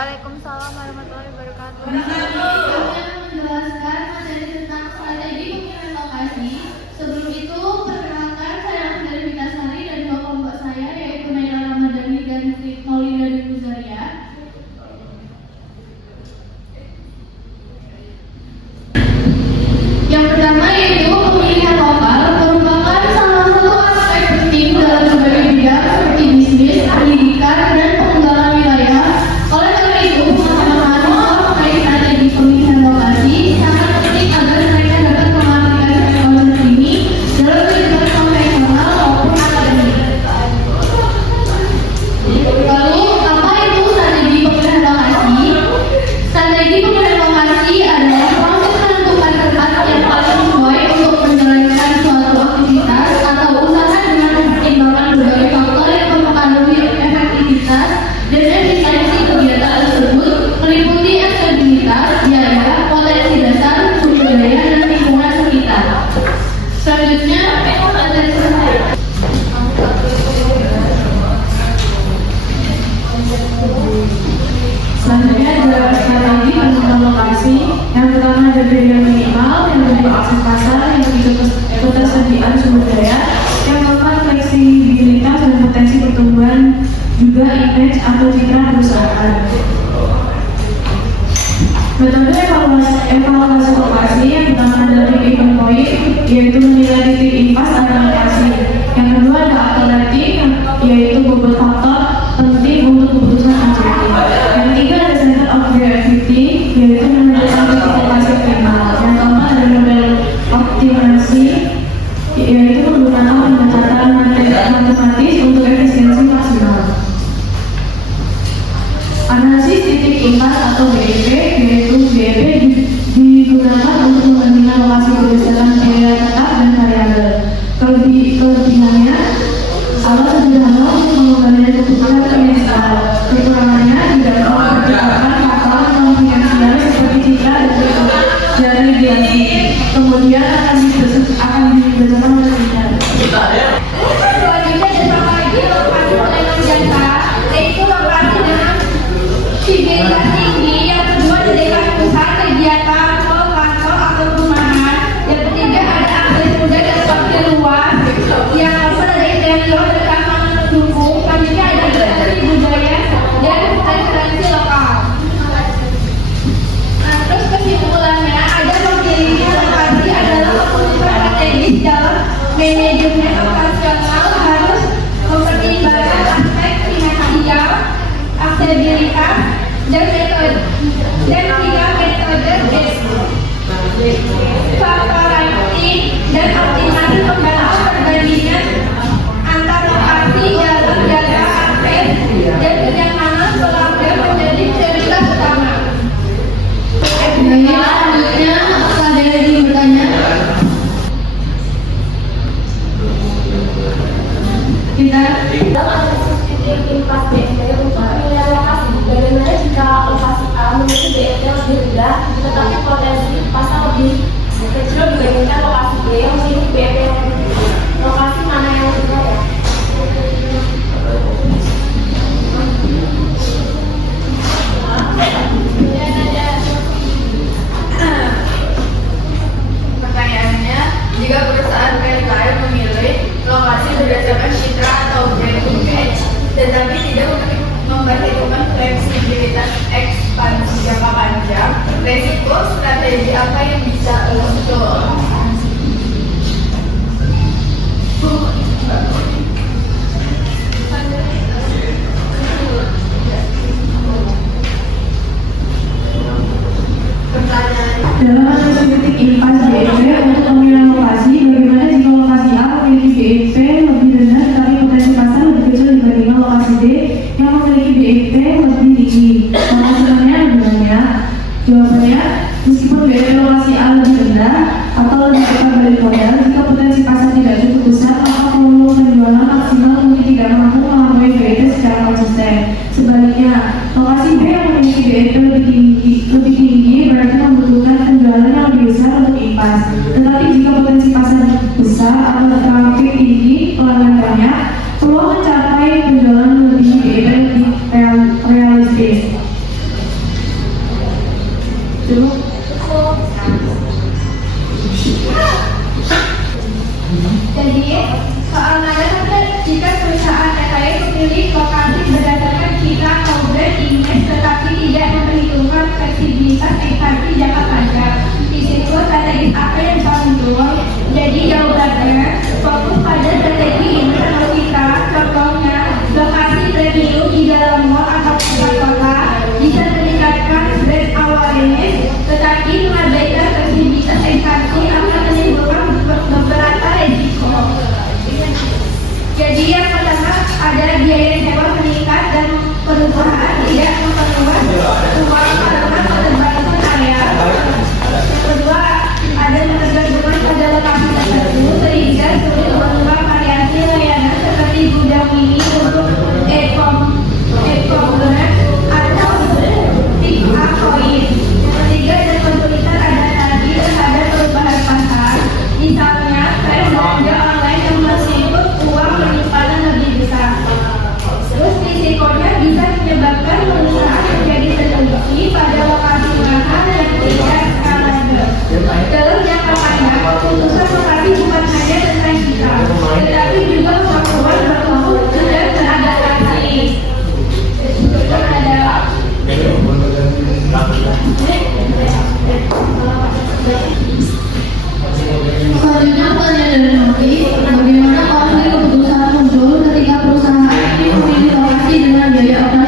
Waalaikumsalam warahmatullahi wabarakatuh. Menjelaskan materi tentang strategi pemilihan lokasi. Sebelum itu, perkenalkan saya Ahmad Vitasari dan dua kelompok saya, yaitu Naila Ramadhani dan Maulida Dwi Muzaria. Yang pertama yaitu pemilihan lokal merupakan salah satu aspek penting dalam berbagai bidang seperti bisnis, pendidikan, dan pengembangan wilayah. Oleh karena itu, pemahaman mengenai strategi pemilihan lokasi sangat penting agar mereka dapat mengaplikasikan konsep ini dalam kehidupan konvensional maupun akademik. Lalu, apa itu strategi pemilihan lokasi? Strategi pemilihan lokasi adalah proses menentukan tempat yang paling sesuai untuk menjalankan suatu aktivitas atau usaha dengan mempertimbangkan berbagai faktor yang mempengaruhi efektivitas dan efisiensi kegiatan tersebut, meliputi aksesibilitas, biaya, potensi dasar, sumber daya, dan lingkungan sekitar. Selanjutnya, materi selesai. Selanjutnya adalah strategi penentuan lokasi. Yang pertama ada biaya minimal, yang kedua akses pasar, yang ketiga ketersediaan sumber daya, yang keempat fleksibilitas dan potensi pertumbuhan, juga image atau citra perusahaan. Metode evaluasi lokasi yang pertama adalah titik point, yaitu menilai titik impas pada lokasi. Yang kedua ada alternatif, yaitu bobot faktor penting untuk keputusan objektif. Yang ketiga ada center of gravity, yaitu menentukan titik lokasi optimal. Yang keempat ada model optimasi, yaitu menggunakan pendekatan matematis untuk efisiensi maksimal. Analisis titik impas atau BEP, yaitu BEP digunakan untuk membandingkan lokasi berdasarkan biaya tetap dan variabel. Kelebihannya alat sederhana untuk mengambil keputusan finansial. Kekurangannya tidak mempertimbangkan faktor non finansial seperti citra dan radiasi. Kemudian akan dibacakan oleh Tina. Selanjutnya ada satu lagi lokasi pelayanan jasa, yaitu lokasi dengan sibilitas tinggi. Yang kedua ada daerah pusat kegiatan, mall, kantor atau perumahan. Yang ketiga ada akses mudah dan parkir luas. Yang keempat ada interior dan keamanan mendukung. Selanjutnya ada tradisi budaya dan referensi lokal. Nah, terus kesimpulannya ada memilih lokasi adalah keputusan strategis dalam manajemen operasional, harus mempertimbangkan aspek finansial, aksesibilitas, dan tiga metode faktorasi dan optimasi pembatas perbandingan antar lokasi dalam jasa akses dan kenyamanan pelanggan menjadi prioritas utama. Selanjutnya, apakah ada yang ingin bertanya? Kita titik impas BNP untuk pemilihan lokasi. Bagaimana jika lokasi A memiliki BNP lebih rendah, tetapi potensi pasar lebih kecil dibandingkan lokasi B yang memiliki BNP yang lebih tinggi? Lokasi mana yang lebih kaya? Pertanyaannya, jika perusahaan PLKM memilih lokasi berdasarkan citra atau brand image, tetapi tidak memperhitungkan fleksibilitas ekspansi jangka panjang, resiko strategi apa yang bisa muncul? dalam analisis titik impas BEP untuk pemilihan lokasi, bagaimana jika lokasi A memiliki BEP lebih rendah tetapi potensi pasar lebih kecil dibandingkan lokasi B yang memiliki BEP lebih tinggi? Maksudnya gunanya? Jawabannya, meskipun BEP lokasi A lebih rendah atau lebih cepat balik modal, jika potensi pasar tidak cukup besar, maka volume penjualan maksimal mungkin tidak mampu melampaui BEP secara konsisten. Sebaliknya, lokasi B yang memiliki BEP lebih tinggi berarti membutuhkan penjualan yang lebih besar untuk impas. Tetapi jika potensi pasar besar atau traffic tinggi, pelanggan banyak, peluang mencapai penjualan lebih BEP lebih realistis. dengan biaya operasional